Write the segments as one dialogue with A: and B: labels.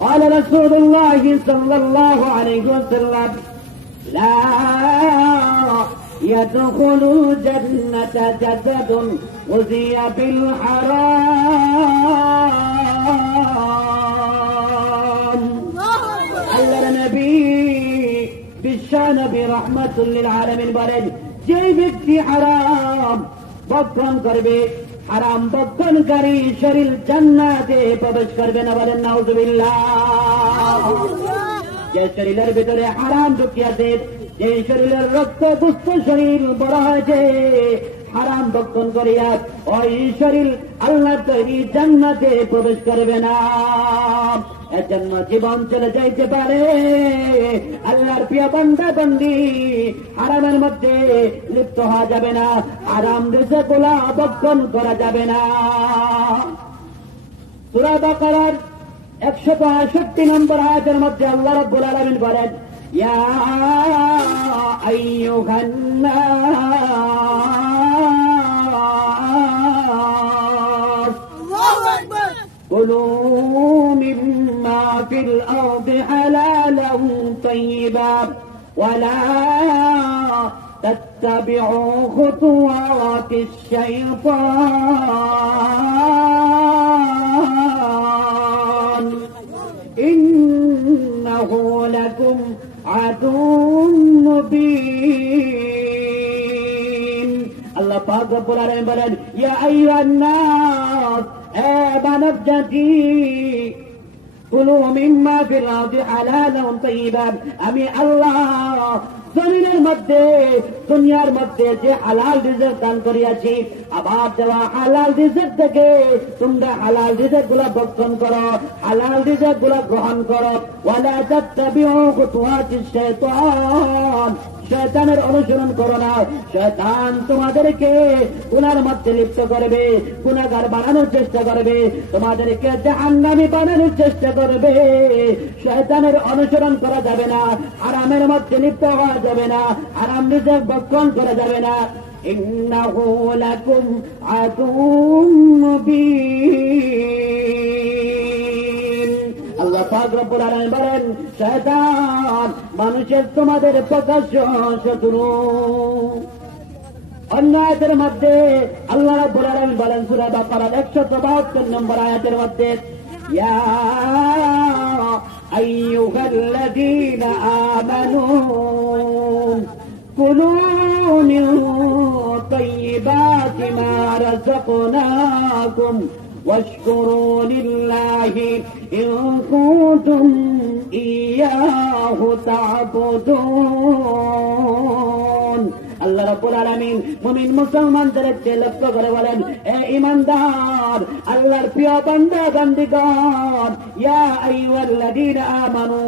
A: قال رسول الله صلى الله عليه وسلم لا يدخل جنة جسد غزي بالحرام. قال النبي بالشأن برحمة للعالم البرد جيبك في حرام. بطن قربي হারাম বক্ষণকারী শরীর জান্নাতে প্রবেশ করবে না বলেন নাউজুবিল্লাহ। যে শরীরের ভিতরে হারাম ঢুকিয়াছে যে শরীরের রক্ত দুস্থ শরীর বড় হয়েছে হারাম বক্ষণ করিয়া ওই শরীর আল্লাহ তৈরি জান্নাতে প্রবেশ করবে না। এর জন্য জীবন চলে যাইতে পারে আল্লাহর প্রিয় বন্ধা বন্দি হারামের মধ্যে লিপ্ত হওয়া যাবে না আরাম দেশে গোলা বক্ষণ করা যাবে না সুরা বাকারার একশত আষট্টি নম্বর আয়াতের মধ্যে আল্লাহ রব্বুল আলমিন বলেন ইয়া আইয়ুহান নাস
B: الله أكبر
A: كلوا مما في الأرض حلالا طيبا ولا تتبعوا خطوات الشيطان إنه لكم عدو مبين الله পাক রব্বুল আলামিন বলেন ইয়া আইয়ুহান নাস এ মানব জাতি আমি আল্লাহ জমিনের মধ্যে, দুনিয়ার মধ্যে যে হালাল রিজেক দান করিয়াছি, আবার দেওয়া হালাল রিজেক থেকে তোমরা হালাল রিজেকগুলা ভক্ষণ করো, হালাল রিজেকগুলা গ্রহণ করো। ওয়ালা তাত্তাবিউ খুতুওয়াতিশ শাইতান। শয়তানের অনুসরণ করো না শয়তান তোমাদেরকে গুনার মধ্যে লিপ্ত করবে গুনাগার বানানোর চেষ্টা করবে তোমাদেরকে জাহান্নামি বানানোর চেষ্টা করবে শয়তানের অনুসরণ করা যাবে না আরামের মধ্যে লিপ্ত হওয়া যাবে না আরাম নিজের বক্ষণ করা যাবে না إنه لكم عدو مبين ফাকরবুল আলাই বলেন, শয়তান, মানুষের তোমাদের প্রকাশ্য শত্রু। অন্য মধ্যে আল্লাহ রাব্বুল আলামিন বলেন, সূরা বাকারার 172 নম্বর আয়াতের মধ্যে, ইয়া واشكروا لله إن كنتم إياه تعبدون আল্লাহ রাব্বুল আলামিন মুমিন মুসলমানদেরকে লক্ষ্য করে বলেন এ ইমানদার আল্লাহর প্রিয় বান্দা বান্দিগণ ইয়া আইয়ুহাল্লাযীনা আমানু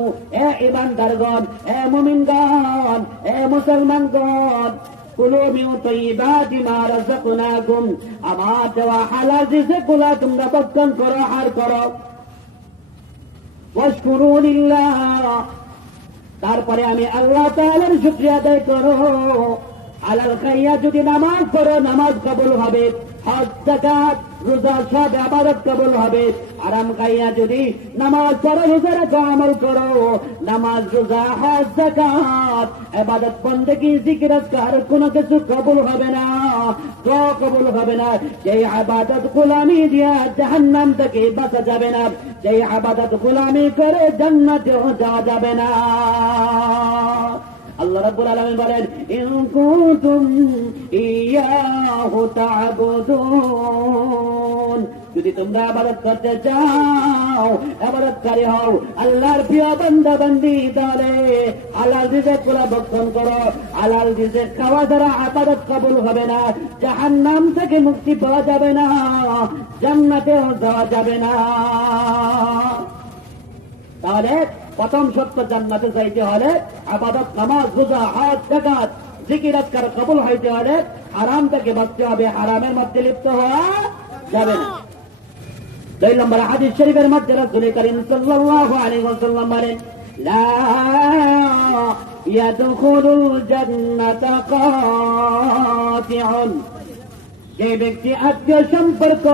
A: এ ইমানদারগণ এ মুমিনগণ এ মুসলমানগণ আমার দেওয়া হালাল রিজকগুলো তোমরা ভক্ষণ করো আর করো। তারপরে আমি আল্লাহ তাআলার শুকরিয়া আদায় করো। আলাল খাইয়া যদি নামাজ পড়ো, নামাজ কবুল হবে। হজ জাকাত রোজা সব আবাদত কবুল হবে। আরাম খাইয়া যদি নামাজ পড়ো রোজা রাখো আমল করো নামাজ, রোজা, হজ জাকাত আবাদত, বন্দেগি, জিকির আর কোনো কিছু কবুল হবে না, তো কবুল হবে না। যেই আবাদত গোলামি দিয়া জাহান্নাম থেকে বাঁচা যাবে না, যেই আবাদত গোলামি করে জান্নাতেও যাওয়া যাবে না। আল্লাহ রাব্বুল আলামিন বলেন, ইন কুনতুম ইয়াহু তা'বুদুন। যদি তোমরা ইবাদত করতে চাও ইবাদতকারী হও, আল্লাহর প্রিয় বান্দা বান্দি তাহলে হালাল রিজিকগুলা ভক্ষণ করো। হালাল রিজিক খাওয়া দ্বারা ইবাদত কবুল হবে না, জাহান্নাম থেকে মুক্তি পাওয়া যাবে না, জান্নাতেও যাওয়া যাবে না। তাহলে প্রথম সত্য জান্নাতে যাইতে হলে আবাদত, নামাজ, রোজা হাত জাকাত জিকির, আজকার কবুল হইতে হলে হারাম থেকে বাঁচতে হবে। হারামের মধ্যে লিপ্ত হওয়া যাবে না। দুই নম্বর হাদিস শরীফের মধ্যে রাসূল করিম সাল্লাল্লাহু আলাইহি ওয়াসাল্লাম বলেন যে ব্যক্তি আত্মীয় সম্পর্ক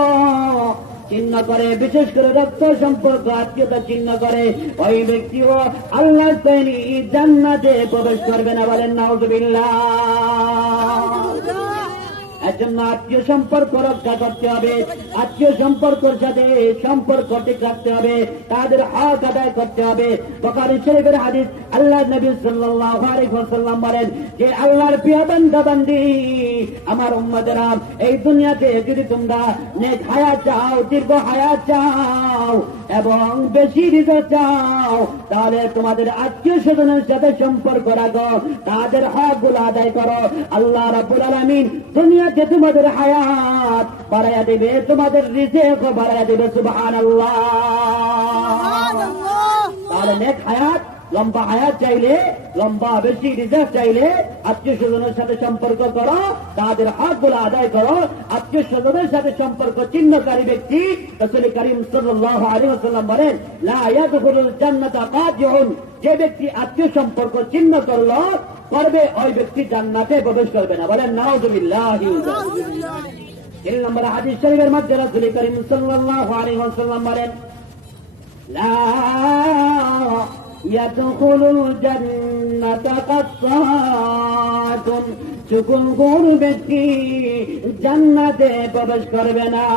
A: চিহ্ন করে, বিশেষ করে রক্ত সম্পর্ক আত্মীয়তা চিহ্ন করে, ওই ব্যক্তিও আল্লাহ জান্নাতে প্রবেশ করবে না বলেন, নাউজুবিল্লাহ। এর জন্য আত্মীয় সম্পর্ক রক্ষা করতে হবে। আত্মীয় সম্পর্কের সাথে সম্পর্ক ঠিক রাখতে হবে। তাদের হক আদায় করতে হবে। বকারি শরীফের হাদিস আল্লাহ নবী সাল্লাল্লাহু আলাইহি ওয়াসাল্লাম বলেন যে, আল্লাহর প্রিয় বান্দা আমার উম্মতেরা, এই দুনিয়াতে যদি তোমরা নেক হায়াত চাও, দীর্ঘ হায়াত চাও এবং বেশি রিজক চাও, তাহলে তোমাদের আত্মীয় স্বজনের সাথে সম্পর্ক রাখো। তাদের হকগুলো আদায় করো। আল্লাহ রাব্বুল আলামিন দুনিয়াতে তোমাদের হায়াত বাড়াইয়া দেবে তোমাদের রিজেক বাড়াইয়া দেবে আল্লাহ তাহলে নেক হায়াত। লম্বা হায়াত চাইলে, লম্বা বেশি রিজার্ভ চাইলে আত্মীয় স্বজনের সাথে সম্পর্ক করো, তাদের হকগুলো আদায় করো। আত্মীয় স্বজনের সাথে সম্পর্ক চিহ্নকারী ব্যক্তি রসুল করিম সাল্লাহ আলী সাল্লাম বলেন, লা ইয়াদখুলুল জান্নাতা কাতিউন যে ব্যক্তি আত্মীয় সম্পর্ক চিহ্ন করল, করবে ওই ব্যক্তি জান্নাতে প্রবেশ করবে না। বলেন নাউজুবিল্লাহ তিন নম্বর হাদিস শরীফের মধ্যে রসুল করিম সাল্লাল্লাহু আলাইহি ওয়াসাল্লাম বলেন لا يدخل الجنة قطات شكل غربتي جنة ببشكر بنا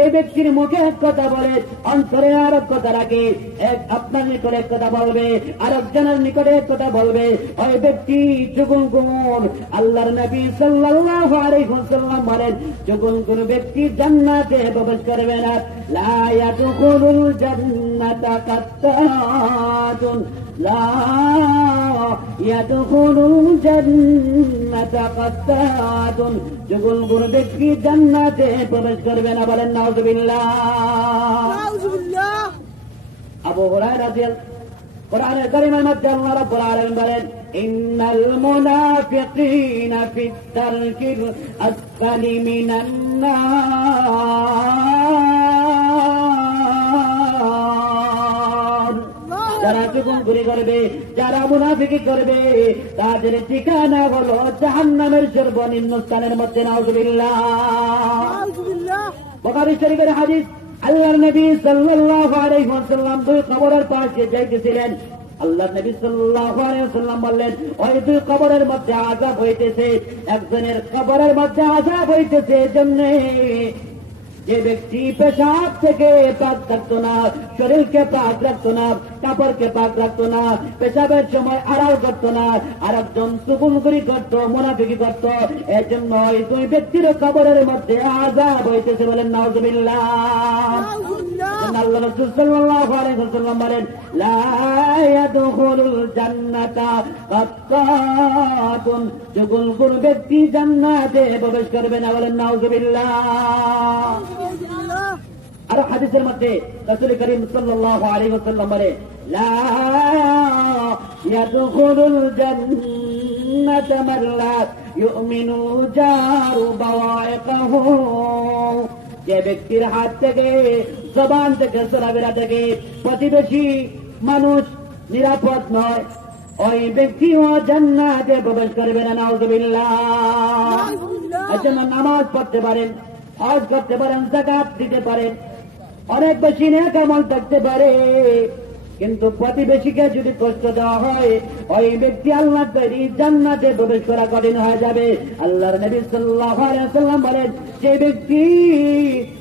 A: যে ব্যক্তির মুখে এক কথা বলে, অন্তরে আর এক কথা রাখে, এক আপনার নিকটে এক কথা বলবে আর একজনের নিকটে এক কথা বলবে, ওই ব্যক্তি চুকুন কুমুর আল্লাহর নবী সাল্লাল্লাহু আলাইহি ওয়াসাল্লাম বলেন চুকুন কোন ব্যক্তি জান্নাতে প্রবেশ করবে না। লা ইয়াদখুলুল জান্নাতা কাত্তাতুন। লা ইয়াদখুলুল জান্নাতা কাত্তাতুন চুকুন কোন ব্যক্তি জান্নাতে প্রবেশ করবে না বলেন নাউজুবিল্লাহ আবু হুরায়রা রাদিয়াল্লাহু কোরআনের কারিমের মধ্যে আল্লাহ রাব্বুল আলামিন বলেন ইন্নাল মুনাফিকিনা ফিদ দারকিল আসফালি মিনান যারা চুকুনগুলি করবে যারা মুনাফিকি করবে তাদের ঠিকানা হলো জাহান্নামের সর্বনিম্ন স্থানের মধ্যে নাউজুবিল্লাহ। শরীফের হাদিস আল্লাহর নবী সাল্লাল্লাহু আলাইহি ওয়াসাল্লাম দুই কবরের পাশে যাইতেছিলেন। আল্লাহ নবী আলাইহি বললেন ওই দুই কবরের মধ্যে আযাব হইতেছে একজনের কবরের মধ্যে আযাব হইতেছে জন্য যে ব্যক্তি পেশাব থেকে পাক থাকতো না শরীরকে পাক রাখতো না কাপড়কে পাক রাখতো না পেশাবের সময় আড়াল করতো না আর একজন সুগুলগুড়ি করতো মোনাফিকি করতো এর জন্য এই দুই ব্যক্তির কবরের মধ্যে আজাব হইতেছে বলেন আল্লাহ রাসূল আলাইহি বলেন জান্নাতা যুগল কোন ব্যক্তি জান্নাতে প্রবেশ করবে না বলেন নাউজুবিল্লাহ। আর হাদিসের মধ্যে রাসূল করিম সাল্লাল্লাহু আলাইহি ওয়াসাল্লাম বলে লা ইয়াদখুলুল জান্নাতা মান লা ইউমিনু জারু বাওয়াইকাহু যে ব্যক্তির হাত থেকে জবান থেকে চলাফেরা থেকে প্রতিবেশী মানুষ নিরাপদ নয় ওই ব্যক্তিও জান্নাতে প্রবেশ করবে না নাউজুবিল্লাহ। জন্য নামাজ পড়তে পারেন হজ করতে পারেন, জাকাত দিতে পারেন। অনেক বেশি নেক আমল থাকতে পারে। কিন্তু প্রতিবেশীকে যদি কষ্ট দেওয়া হয়, ওই ব্যক্তি আল্লাহ তৈরি জান্নাতে প্রবেশ করা কঠিন হয়ে যাবে। আল্লাহর নবী সাল্লাহ বলেন সেই ব্যক্তি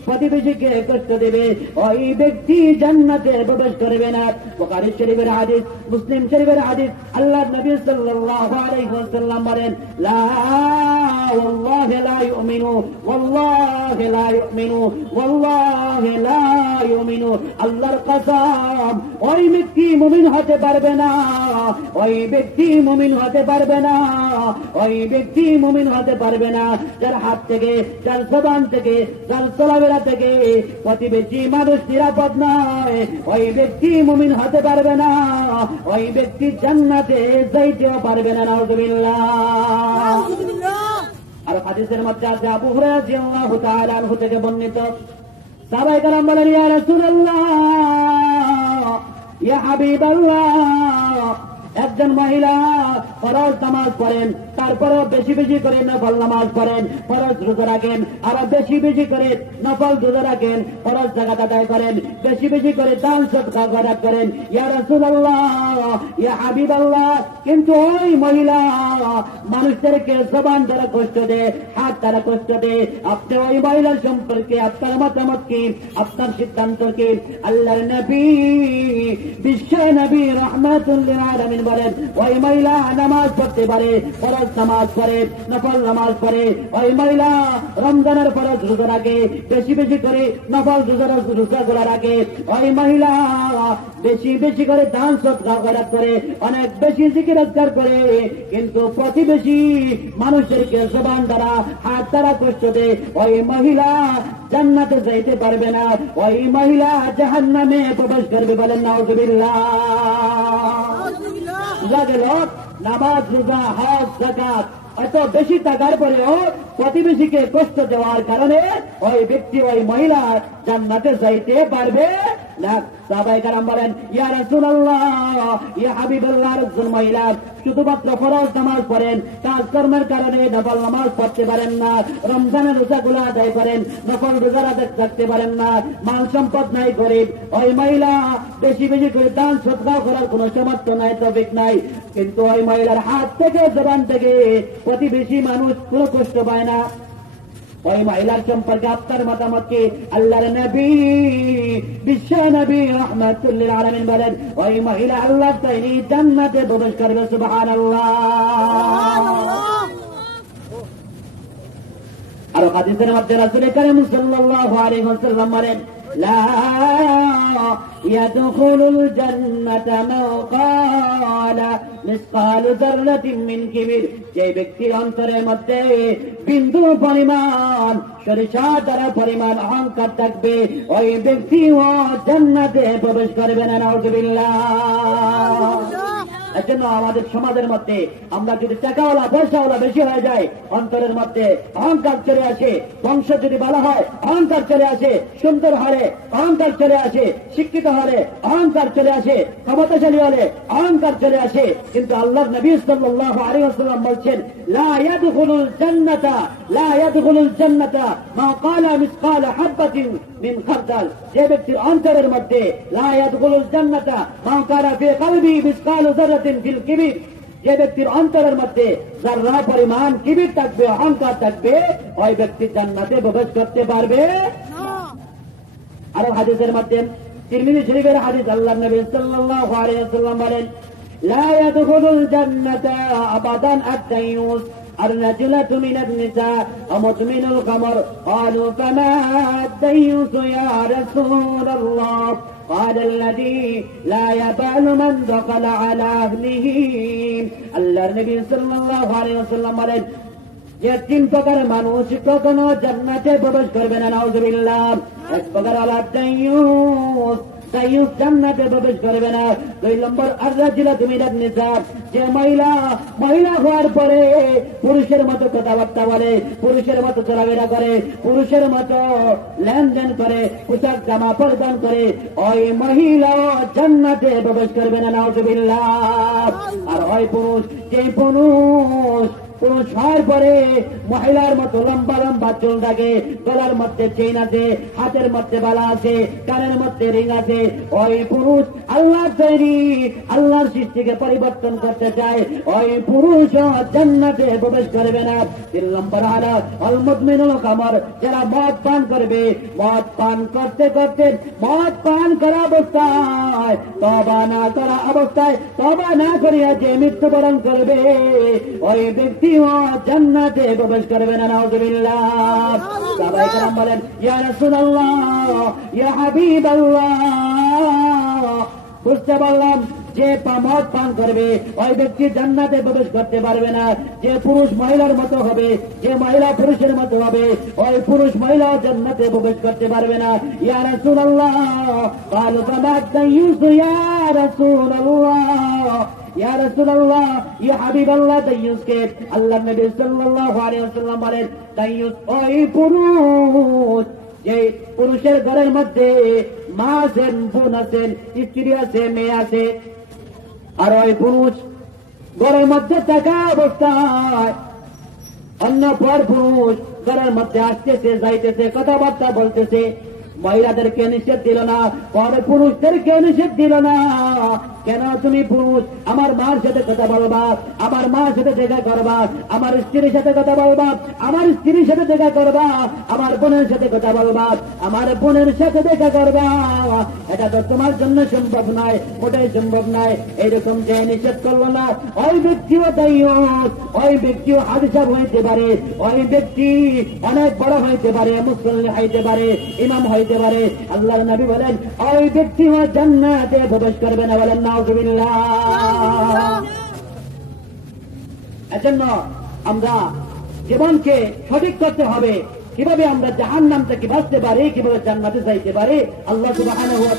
A: প্রতিবেশীকে কষ্ট দেবে ওই ব্যক্তি জান্নাতে প্রবেশ করবে না বুখারী শরীফের হাদিস মুসলিম শরীফের হাদিস আল্লাহর নবী সাল্লাল্লাহু আলাইহি ওয়াসাল্লাম বলেন লা والله لا يؤمن والله لا يؤمن والله لا يؤمن আল্লাহর কসম ওই ব্যক্তি মুমিন হতে পারবে না ওই ব্যক্তি মুমিন হতে পারবে না ওই ব্যক্তি মুমিন হতে পারবে না যার হাত থেকে যার জবান থেকে যার চলাফেরা থেকে প্রতিবেশী মানুষ নিরাপদ নয়। ওই ব্যক্তি মুমিন হতে পারবে না। ওই ব্যক্তি জান্নাতে যাইতেও পারবে না নাউজুবিল্লাহ। আর হাদিসের মধ্যে আছে আবু হুরায়রা তাআলা আনহু থেকে বর্ণিত। সাহাবায়ে কেরাম বলেন ইয়া রাসূলুল্লাহ ইয়া হাবিবাল্লাহ একজন মহিলা ফরজ নামাজ পড়েন তার তারপরেও বেশি বেশি করে নফল নামাজ পড়েন, ফরজ রোজা রাখেন আরও বেশি বেশি করে নফল রোজা রাখেন, ফরজ জাকাত আদায় করেন, বেশি বেশি করে দান সৎকার করেন। ইয়া রাসূলুল্লাহ, ইয়া হাবিবাল্লাহ, কিন্তু ওই মহিলা মানুষদেরকে জবান দ্বারা কষ্ট দেয় হাত দ্বারা কষ্ট দেয় আপনি ওই মহিলার সম্পর্কে, আপনার মতামত কি? আপনার সিদ্ধান্ত কি? আল্লাহর নবী, বিশ্ব নবী, রহমাতুল্লিল আলামিন বলেন, ওই মহিলা নামাজ পড়তে পারে, ফরজ নামাজ পড়ে, নফল নামাজ পড়ে। ওই মহিলা রমজানের ফরজ রোজা রাখে, বেশি বেশি করে নফল রোজা রোজা করে রাখে। ওই মহিলা বেশি বেশি করে দান সৎকার করে, অনেক বেশি জিকিরৎকার করে। কিন্তু প্রতিবেশী মানুষেরকে জবান দ্বারা হাত দ্বারা কষ্ট দেয়। ওই মহিলা জান্নাতে যাইতে পারবে না। ওই মহিলা জাহান্নামে প্রবেশ করবে বলেন, নাউজুবিল্লাহ। লাগেল নামাজ, রোজা, হজ জাকাত এত বেশি টাকার পরেও প্রতিবেশীকে কষ্ট দেওয়ার কারণে ওই ব্যক্তি, ওই মহিলা জান্নাতে যাইতে পারবে? না সাহাবাই কারাম বলেন, ইয়া রাসূলুল্লাহ, ইয়া হাবিবাল্লাহ একজন মহিলা শুধুমাত্র ফরজ নামাজ পড়েন। কাজকর্মের কারণে নফল নামাজ পড়তে পারেন না। রমজানের আদায় করেন, নফল আদায় থাকতে পারেন না। মাল সম্পদ নাই গরিব। ওই মহিলা বেশি বেশি করে দান করার কোন সামর্থ্য নাই তবিক নাই। কিন্তু ওই মহিলার হাত থেকে, জবান থেকে প্রতিবেশী মানুষ কোনো কষ্ট পায় না। ওই মহিলার সম্পর্কে আপনার মতামত কি? আল্লাহর নবী, বিশ্ব নবী রহমতুল্লিল আলমিন বলেন, ওই মহিলা আল্লাহ তৈরি জান্নাতে প্রবেশ করবে, সুবহানাল্লাহ। আর হাদিসের মধ্যে রাসূল করিম সাল্লাল্লাহু আলাইহি ওয়াসাল্লাম বলেন لا يدخل الجنة من قال مثقال ذرة من كبر যে ব্যক্তির অন্তরের মধ্যে বিন্দু পরিমাণ সরিষা দ্বারা পরিমাণ অহংকার থাকবে ওই ব্যক্তি ও জান্নাতে প্রবেশ করবে না নাউজুবিল্লাহ এজন্য আমাদের সমাজের মধ্যে আমরা যদি টাকাওয়ালা, পয়সাওয়ালা বেশি হয়ে যায় অন্তরের মধ্যে অহংকার চলে আসে। বংশ যদি ভালো হয়, অহংকার চলে আসে। সুন্দর হলে অহংকার চলে আসে। শিক্ষিত হলে অহংকার চলে আসে। ক্ষমতাশালী হলে অহংকার চলে আসে। কিন্তু আল্লাহ নবী সাল্লাহ আলী আসসালাম বলছেন, লা ইয়াদখুলুল জান্নাতা, লা মা ক্বালা মিসকালা হাববাতিন মিন খারদাল। যে ব্যক্তির অন্তরের মধ্যে, লা জান্নাতা মা ক্বালা ফি কলবি মিসকালু যারাতিন ফিল কিবির যে ব্যক্তির অন্তরের মধ্যে যারা পরিমাণ কিবির থাকবে অহংকার থাকবে ওই ব্যক্তি জান্নাতে প্রবেশ করতে পারবে আরো হাদিসের মধ্যে তিরমিজি শরীফের হাদিস আল্লাহ নবী সাল্লাল্লাহু আলাইহি ওয়াসাল্লাম বলেন لا يدخل الجنة أبدا الديوس الرجلة من النساء ومدمن الخمر قالوا فما الديوس يا رسول الله قال الذي لا يبال من دخل على أهله الله النبي صلى الله عليه وسلم বলেন যে তিন প্রকারের মানুষ কখনো জান্নাতে প্রবেশ করবে না নাউজুবিল্লাহ এক প্রকার আল্লাহ জান্নাতে প্রবেশ করবে না। দুই নম্বর তুমি যে মহিলা মহিলা হওয়ার পরে পুরুষের মতো কথাবার্তা বলে, পুরুষের মতো চলাফেরা করে, পুরুষের মতো লেনদেন করে, পোশাক জামা পরিধান করে, ওই মহিলা জান্নাতে প্রবেশ করবে না, নাউজুবিল্লাহ। আর ওই পুরুষ যে পুরুষ পুরুষ হওয়ার পরে মহিলার মতো লম্বা লম্বা চুল থাকে গলার মধ্যে চেইন আছে, হাতের মধ্যে বালা আছে, কানের মধ্যে রিং আছে। ওই পুরুষ আল্লাহ তৈরি, আল্লাহর সৃষ্টিকে পরিবর্তন করতে চায়। ওই পুরুষ জান্নাতে প্রবেশ করবে না। তিন নম্বর হলো অলমত মিনুল কামর, যারা মদ পান করবে, মদ পান করতে করতে, মদ পান করা অবস্থায়, তবা না করা অবস্থায়, তবা না করিয়া যে মৃত্যুবরণ করবে, ওই ব্যক্তি জান্নাতে প্রবেশ করবে না নাউজুবিল্লাহ সবাই কালাম বলেন ইয়া রাসূলুল্লাহ ইয়া হাবিবাল্লাহ বুঝতে পারলাম যে মদ পান করবে ওই ব্যক্তি জান্নাতে প্রবেশ করতে পারবে না যে পুরুষ মহিলার মতো হবে যে মহিলা পুরুষের মতো হবে ওই পুরুষ মহিলা জান্নাতে প্রবেশ করতে পারবে না ইয়া রাসূলুল্লাহ قالوا فما الديوس يا رسول الله ইয়া রাসূলুল্লাহ, ইয়া হাবিবাল্লাহ নবী সাল্লাল্লাহু আলাইহি ওয়াসাল্লাম বলেন ওই পুরুষ যে পুরুষের ঘরের মধ্যে মা আছেন, বোন আছেন, স্ত্রী আছে, মেয়ে আছে, আর ওই পুরুষ ঘরের মধ্যে থাকা অবস্থায় অন্য পর পুরুষ ঘরের মধ্যে আসতেছে, যাইতেছে, কথাবার্তা বলতেছে। মহিলাদেরকে নিষেধ দিল না, পর পুরুষদেরকে নিষেধ দিল না। কেন তুমি পুরুষ? আমার মার সাথে কথা বলবা, আমার মার সাথে দেখা করবা, আমার স্ত্রীর সাথে কথা বলবা, আমার স্ত্রীর সাথে দেখা করবা, আমার বোনের সাথে কথা বলবা, আমার বোনের সাথে দেখা করবা। এটা তো তোমার জন্য সম্ভব নয় ওটাই সম্ভব নয়। এইরকম যে নিষেধ করল না, ওই ব্যক্তিও তাইও ওই ব্যক্তিও হাদিসাব হইতে পারে, ওই ব্যক্তি অনেক বড় হইতে পারে মুসলিম হইতে পারে, ইমাম হইতে পারে। আল্লাহ নবী বলেন ওই ব্যক্তি জান্নাতে প্রবেশ করবে না বলেন নাউজুবিল্লাহ। এজন্য আমরা জীবনকে সঠিক করতে হবে। কীভাবে আমরা জাহান নাম থেকে বাঁচতে পারি কীভাবে জান্নাতে যাইতে পারি আল্লাহ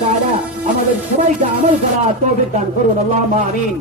A: তাআলা আমাদের সবাইকে আমল করা তৌফিক দান করুন। আল্লাহ আমিন।